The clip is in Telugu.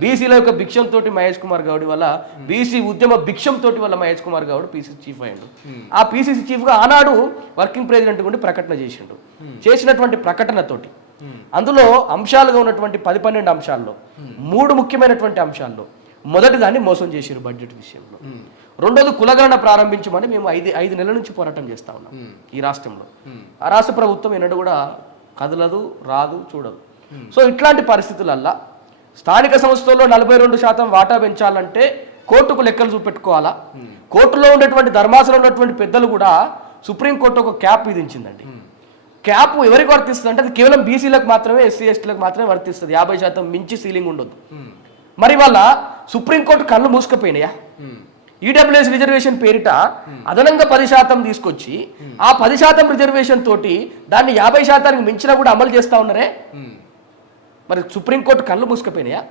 బీసీల యొక్క భిక్షంతో మహేష్ కుమార్ గౌడ్ వల్ల బీసీ ఉద్యమ భిక్షంతో వల్ల మహేష్ కుమార్ గౌడ్ పీసీసీ చీఫ్ అయ్యిండు. ఆ పీసీసీ చీఫ్గా ఆనాడు వర్కింగ్ ప్రెసిడెంట్ గుండి ప్రకటన చేసిండు. చేసినటువంటి ప్రకటనతోటి అందులో అంశాలుగా ఉన్నటువంటి 10-12 అంశాల్లో 3 ముఖ్యమైనటువంటి అంశాల్లో మొదటి దాన్ని మోసం చేశారు బడ్జెట్ విషయంలో. రెండోది కులగణన ప్రారంభించమని మేము 5 నెలల నుంచి పోరాటం చేస్తా ఉన్నాం ఈ రాష్ట్రంలో. ఆ రాష్ట్ర ప్రభుత్వం ఎన్నడూ కూడా కదలదు, రాదు, చూడదు. సో ఇట్లాంటి పరిస్థితులల్లా స్థానిక సంస్థల్లో 42% వాటా పెంచాలంటే కోర్టుకు లెక్కలు చూపెట్టుకోవాలా. కోర్టులో ఉన్నటువంటి ధర్మాసనం ఉన్నటువంటి పెద్దలు కూడా సుప్రీంకోర్టు ఒక క్యాప్ విధించిందండి. క్యాప్ ఎవరికి వర్తిస్తుంది అంటే అది కేవలం బీసీలకు మాత్రమే, ఎస్సీ ఎస్టీలకు మాత్రమే వర్తిస్తుంది. 50% మించి సీలింగ్ ఉండదు. మరి వల్ల సుప్రీంకోర్టు కళ్ళు మూసుకుపోయినాయా? ఈడబ్ల్యూఎస్ రిజర్వేషన్ పేరిట అదనంగా 10% తీసుకొచ్చి ఆ 10% రిజర్వేషన్ తోటి దాన్ని 50% మించినా కూడా అమలు చేస్తా ఉన్నారే. మరి సుప్రీంకోర్టు కళ్ళు మూసుకుపోయినాయా?